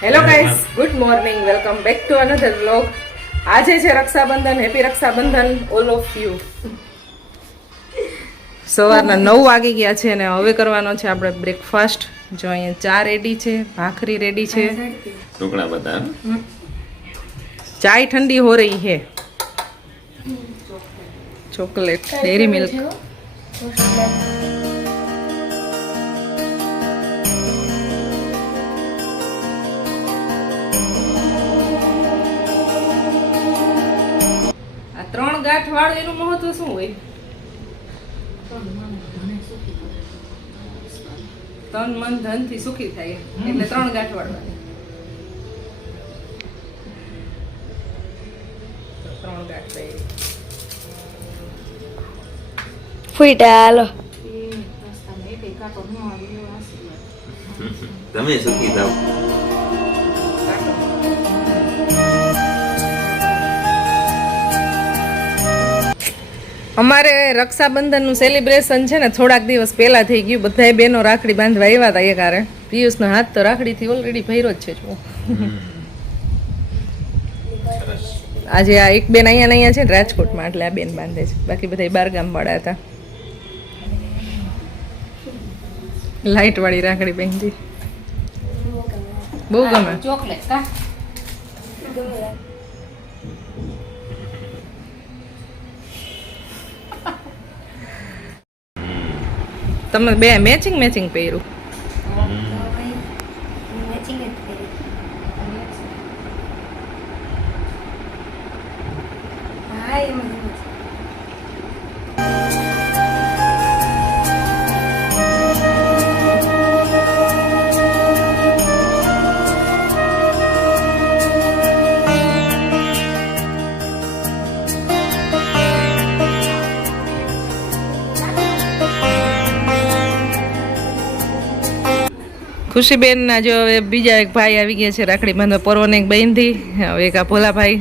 Hello guys, good morning, welcome back to another vlog. આજે છે Rakshabandhan. Happy Rakshabandhan all of you. સવારના 9 વાગી ગયા છે અને હવે કરવાનો છે આપણે બ્રેકફાસ્ટ. જો અહીંયા ચા રેડી છે, ભાખરી રેડી છે, ટુકડા બધા ચાય ઠંડી હો રહી है, ચોકલેટ ડેરી મિલ્ક. આ 3 ગાંઠ વાળું એનું મહત્વ શું હોય? તન મન ધન થી સુખી થાય એટલે 3 ગાંઠ વાળવાની. 3 ગાંઠ થઈ. ફૂટા હાલો. તમે સુખી થાવ. અમારે રક્ષાબંધનનું સેલિબ્રેશન છે ને થોડાક દિવસ પહેલા થઈ ગયું. બધાય બહેનો રાખડી બાંધવા આવ્યા હતા એકારે. પિયુષનો હાથ તો રાખડીથી ઓલરેડી ભર્યો જ છે. જો આજે આ એક બેન અહીંયા છે ને રાજકોટમાં, એટલે આ બેન બાંધે છે. બાકી બધા બારગામ વાળા હતા. લાઈટ વાળી રાખડી બાંધી, બહુ ગમે. ચોકલેટ કા તમે બે મેચિંગ પહેર્યું. ખુશીબેન ના જો હવે બીજા એક ભાઈ આવી ગયા છે રાખડી બાંધવા. પર્વને એક બાંધી, હવે એક આ ભોલાભાઈ.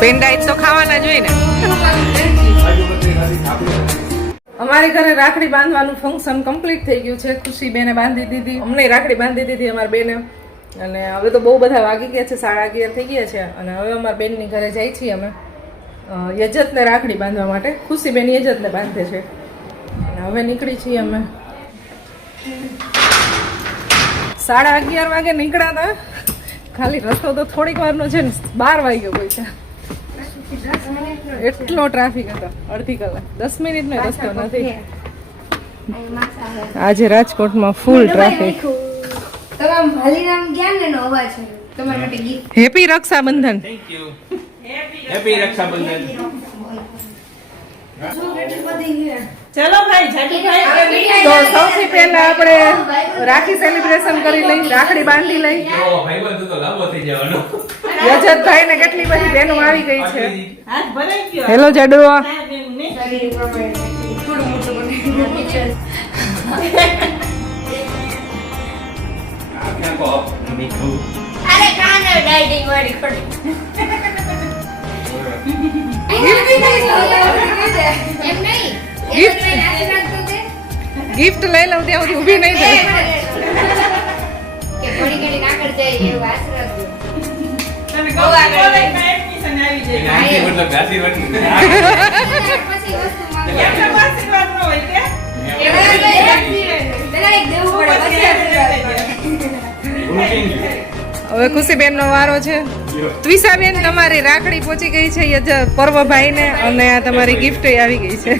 પેંડા તો ખાવાના જોઈએ ને. અમારી ઘરે રાખડી બાંધવાનું ફંક્શન કમ્પ્લીટ થઈ ગયું છે. ખુશી બેને બાંધી દીધી, અમને રાખડી બાંધી દીધી અમારી બેને. અને હવે તો બહુ બધા વાગી ગયા છે, 11:30 થઈ ગયા છે. અને હવે અમારા બેનની ઘરે જાય છીએ અમે યજ્જતને રાખડી બાંધવા માટે. ખુશી બેન યજ્જતને બાંધે છે. અને હવે નીકળી છીએ અમે. 11:30 વાગે નીકળ્યા હતા. ખાલી રસ્તો તો થોડીક વારનો છે ને 12 વાગ્યો કોઈ છે. એટલો ટ્રાફિક હતો. અડધી કલાક 10 મિનિટનો રસ્તો નથી. આજે રાજકોટમાં full traffic. Happy Rakshabandhan. Happy Rakshabandhan. ચલો ભાઈ ઝાટી તો સૌથી પહેલા આપણે રાખી સેલિબ્રેશન કરી લઈ, રાખડી બાંધી લઈ. ભાઈબંધ તો લાંબો થઈ જવાનો. યજતભાઈ ને કેટલી બધી બહેનો આવી ગઈ છે. હાથ ભરાઈ ગયો. હેલો જાડુ. અરે કાને ડાઇટિંગ વાળી ખોડી. ગિફ્ટ લઈ લઉં ત્યાં સુધી ઊભી નહીં થાય. તમે કહો આગળ એડમિશન આવી જાય. મતલબ ગાડી વાટી. આશીર્વાદ ન હોય કે હવે ખુશીબેન નો વારો છે. ત્વિષાબેન તમારી રાખડી પહોંચી ગઈ છે પર્વભાઈ ને, અને આ તમારી ગિફ્ટ આવી ગઈ છે.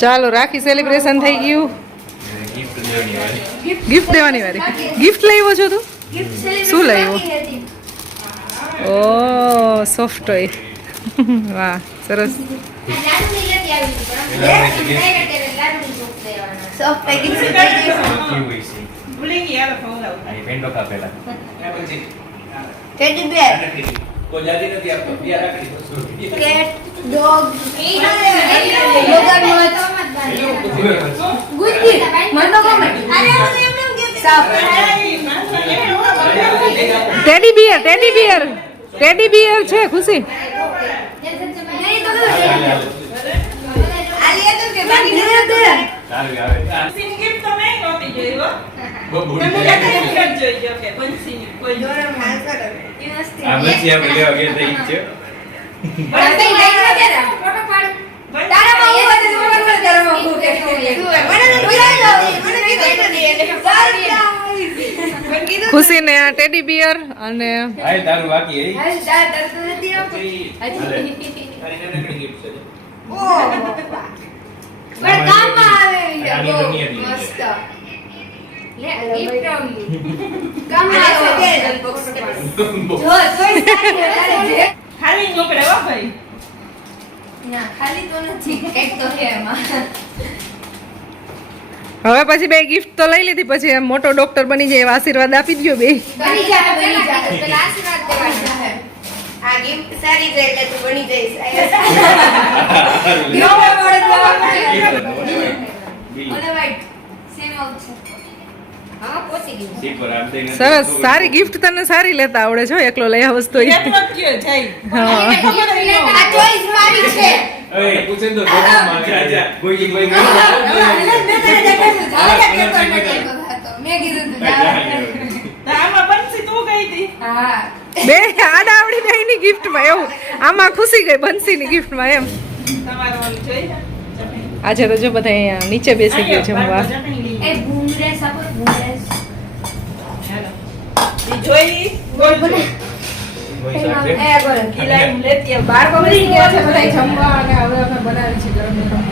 ચાલો રાખી સેલિબ્રેશન થઈ ગયું. ગિફ્ટ દેવાની વારી. ગિફ્ટ લાવ્યો છો તું? શું લાવ્યો? ઓ સોફ્ટ ટોય. વાહ સરસ. ભૂલી ગઈ યાર ખવડાવું. ટેડી બેર કોઈ જાતિ નથી આપતો. બીજા રાખડી તો શું? કેટ ડોગ ગુડ્ડી મનો ગમે અરે હું એમને ગિફ્ટ સાફ ટેડી બિયર છે ખુશી. નહીં તો આલિયા તો કે બાકી નહીં દે સારું આવે. બંસીની gift તો મેં નહોતી જોઈ હો. બહુ તમે બુડી બધા gift જોઈ જો કે બંસીની કોઈ દોરમ હાલતો એ મસ્તી આ પછી આપણે લેવા ગયા થઈ છે. પણ કઈ લઈ વગેરે ફોટો પાડ તારા માં હું હતો તો મને તારા માં હું કે મને તો બોલાવી લો મને કીધું નથી એટલે સરપ્રાઈઝ ખુશી ને આ ટેડી બિયર અને હાય તારું બાકી એ. હાલ જા ડરતો નથી આવતો તારી નાનકડી gift છે. ઓ પણ કામમાં આવે આની તો નહીં હતી. મસ્ત લે ગિફ્ટ આવું કામમાં આવે બોક્સ જો કોઈ તારે જે ખાલી નીકળે હો ભાઈ. ના ખાલી તો નથી એક તો છે એમાં હવે પછી બે ગિફ્ટ તો લઈ લીધી, પછી એમ મોટો ડોક્ટર બની જાય એવા આશીર્વાદ આપી દો બે. બની જાય પેલા આશીર્વાદ દેવાના છે આ ગિફ્ટ સારી છે એટલે તું બની જઈશ ઓલે વાઈટ સેમ આઉટ છે હા પોસી ગયું શીખો રાત દે નથી. સરસ સારી ગિફ્ટ તને સારી લેતા આવડે છો, એકલો લઈ આવસ તો ઈ. એટલો જ ગયો જાય. હા. મને ખબર જ ન હોય. આ ચોઈસ મારી છે ઓય પૂછે તો દોડમાં આજા કોઈ કોઈ મેં કીધું તું તો આમાં બંસી તું ગઈ હતી. હા બે આડાવડી બે ની ગિફ્ટ માં એવું, આમાં ખુશી ગઈ બંસી ની ગિફ્ટ માં એમ. તમારું ઓલું જોઈ ને? આજે તો જો બધા અહીંયા નીચે બેસી ગયા જમવા. ચટણી લઈ. એ ભૂંગળે સાપો ભૂંગળે હાલો. ઈ જોઈ ગોળ બને. કોઈ સાથે એ ગોળ કિલાઈ લેતી આવ. બાર બગડી ગયા છે બધા જમવા અને હવે અમે બનાવી છે ગરમ ગરમ.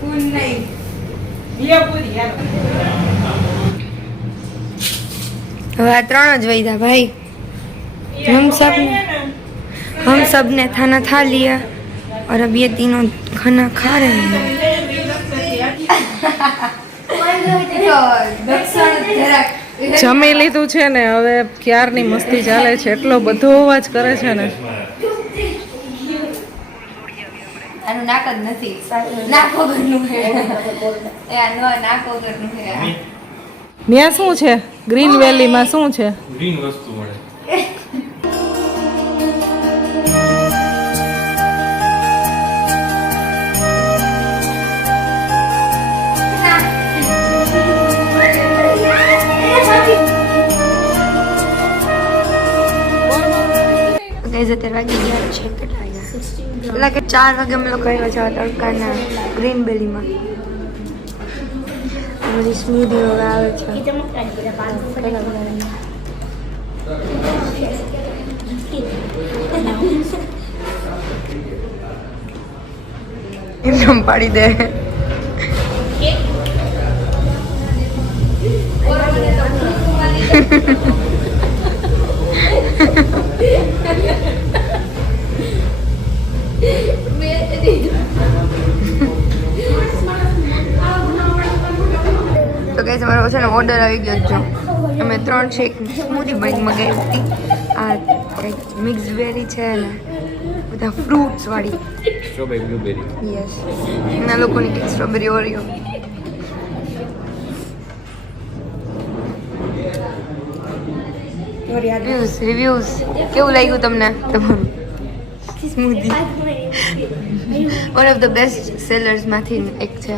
પૂન નહીં લ્યો પૂરી હાલો. હવે આ ત્રણ જ વૈધા ભાઈ. हम सब हम सब ने खाना खा लिया और अब ये तीनों खाना खा रहे हैं. જમી લીધું છે ને હવે ક્યારની મસ્તી ચાલે છે, એટલો બધો અવાજ કરે છે ને. આનું નાક જ નથી નાક વગરનું છે એ આ નાક વગરનું છે ત્યાં શું છે ગ્રીન વેલીમાં શું છે? ગ્રીન વસ્તુ મળે. गाइस અત્યારે વાગી ગયા છે કેટલા વાગ્યા? એટલે કે 4 વાગે અમે લોકો આવ્યા છે તડકાના ગ્રીન બેલીમાં. અમારી સ્મૂધી હવે આવે છે. એકદમ પાડી દે. તો ગાઈસ અમારો છે ને ઓર્ડર આવી ગયો છે. અમે 3 શેક સ્મૂધી મંગાવી હતી. આ કંઈક મિક્સ બેરી છે ને બધા ફ્રૂટ્સ વાળી. Strawberry blueberry. યસ એના લોકોની કંઈક સ્ટ્રોબેરી ઓરિયો. રિવ્યુઝ કેવું લાગ્યું તમને તમારું સ્મૂધી? One of the best sellers માંથી એક છે.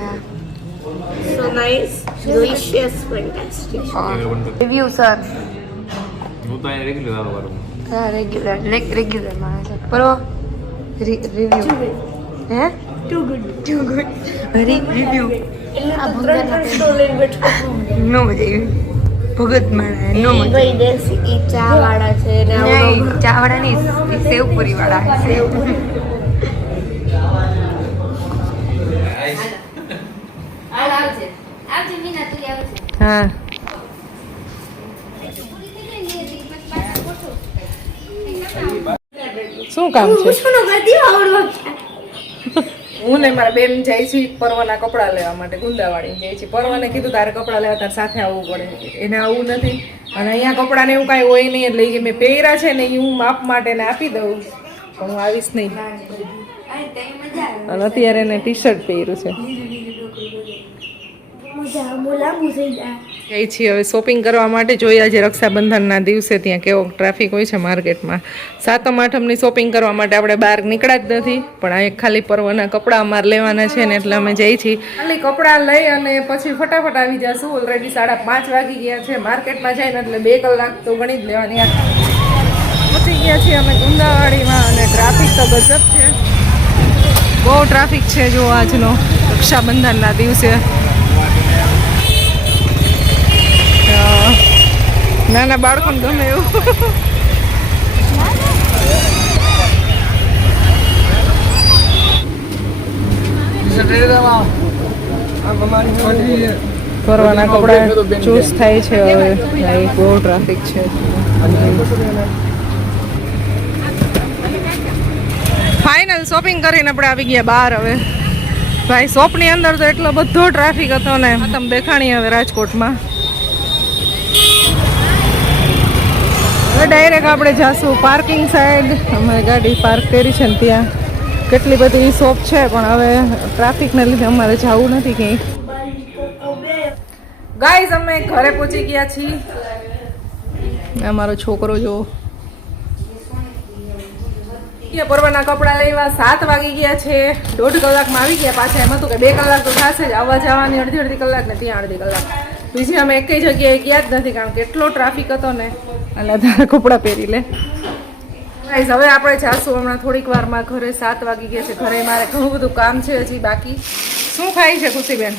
So nice, delicious, fantastic. Review sir હું તો અહીંયા રેગ્યુલર આવું કરું. હા રેગ્યુલર રેગ્યુલર માં છે પરવા રિવ્યુ હે ટુ ગુડ રિવ્યુ આ ભગવાન નો મજા આવી ભગત માણા નો મજા ભાઈ દેશી ઈ ચા વાળા છે ને નહીં ચા વાળા નહીં સેવપુરી વાળા સેવ આવજે મીના તું આવજે હા શું કામ છે હું ને મારા બેન જાય છે પરવાના કપડાં લેવા માટે ગુંદાવાડી જાય છે પરવાને કીધું તારે કપડાં લેવા તારે સાથે આવવું પડે એને આવવું નથી અને અહીંયા કપડાં ને એવું કાંઈ હોય નહીં એટલે કે મેં પહેર્યા છે ને એ હું માપ માટે ને આપી દઉં પણ હું આવીશ નહીં અને અત્યારે એને ટી શર્ટ પહેર્યું છે જઈ છીએ હવે શોપિંગ કરવા માટે જોઈએ આજે રક્ષાબંધનના દિવસે ત્યાં કેવો ટ્રાફિક હોય છે માર્કેટમાં સાતમ આઠમની શોપિંગ કરવા માટે આપણે બહાર નીકળ્યા જ નથી પણ આ એક ખાલી પર્વના કપડાં અમારે લેવાના છે ને એટલે અમે જઈ છીએ ખાલી કપડાં લઈ અને પછી ફટાફટ આવી જશું ઓલરેડી 5:30 વાગી ગયા છે માર્કેટમાં જઈને એટલે 2 કલાક તો ગણી જ લેવાની પહોંચી ગયા છીએ અમે ગુંદાવાડીમાં અને ટ્રાફિક તો ગજબ છે બહુ ટ્રાફિક છે જો આજનો રક્ષાબંધનના દિવસે નાના બાળકોને ગમે એવું ફરવાના કપડા ચૂઝ થાય છે હવે બહુ ટ્રાફિક છે ફાઇનલ શોપિંગ કરીને આપણે આવી ગયા બહાર હવે ભાઈ શોપની અંદર તો એટલો બધો ટ્રાફિક હતો ને તમે દેખાણી હવે રાજકોટમાં હવે ડાયરેક્ટ આપણે જાશું પાર્કિંગ સાઈડ અમારી ગાડી પાર્ક કરી છે ને ત્યાં કેટલી બધી શોપ છે પણ હવે ટ્રાફિકને લીધે અમારે જવું નથી ક્યાંય ગાઈઝ અમે ઘરે પહોંચી ગયા છીએ અમારો છોકરો જો પરવાના કપડાં લેવા 7 વાગી ગયા છે 1.5 કલાકમાં આવી ગયા પાછા એમ હતું કે 2 કલાક તો થશે જ આવવા જવાની અડધી કલાક ને ત્યાં અડધી કલાક બીજી અમે એકેય જગ્યાએ ગયા જ નથી કારણ કે એટલો ટ્રાફિક હતો ને એટલે તારા કપડાં પહેરી લે ગાઈઝ હવે આપણે જાશું હમણાં થોડીક વારમાં ઘરે 7 વાગી ગયા છે ઘરે મારે ઘણું બધું કામ છે હજી બાકી શું ખાય છે ખુશીબેન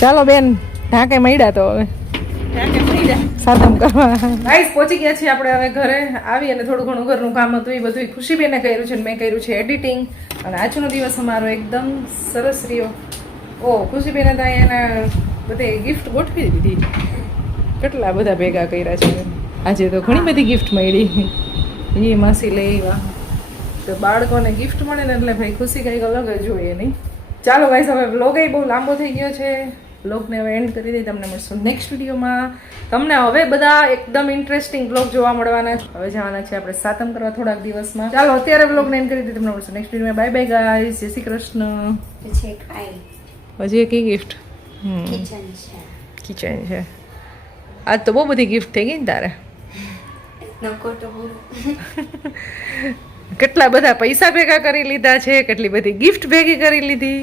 ચાલો બેન ઢાંકે મળ્યા તો હવે સાતમ કરવા ગાઈસ પહોંચી ગયા છીએ આપણે હવે ઘરે આવી અને થોડું ઘણું ઘરનું કામ હતું એ બધું ખુશીબેને કર્યું છે અને મેં કર્યું છે એડિટિંગ અને આજનો દિવસ અમારો એકદમ સરસ રહ્યો ઓ ખુશીબેને તો અહીંયાના બધે ગિફ્ટ ગોઠવી દીધી કેટલા બધા ભેગા કર્યા છે આજે તો ઘણી બધી ગિફ્ટ મળી એ માસી લઈ આવ્યા તો બાળકોને ગિફ્ટ મળે ને એટલે ભાઈ ખુશી કંઈક અલગ જ જોઈએ નહીં ચાલો ગાઈસ હવે વ્લોગ એ બહુ લાંબો થઈ ગયો છે વ્લોગને હવે એન્ડ કરી દઈ તમને મળશું નેક્સ્ટ વિડીયોમાં તમને હવે બધા એકદમ ઇન્ટરેસ્ટિંગ વ્લોગ જોવા મળવાના છે હવે જવાના છે આપણે સાતમ કરવા થોડાક દિવસમાં ચાલો અત્યારે વ્લોગને એન્ડ કરી દઈ તમને મળશું નેક્સ્ટ વિડીયોમાં બાય બાય ગાઈસ જય શ્રી કૃષ્ણ હજી કઈ ગિફ્ટ કિચન છે આજ તો બહુ બધી ગિફ્ટ થઈ ગઈ ને તારે કેટલા બધા પૈસા ભેગા કરી લીધા છે કેટલી બધી ગિફ્ટ ભેગી કરી લીધી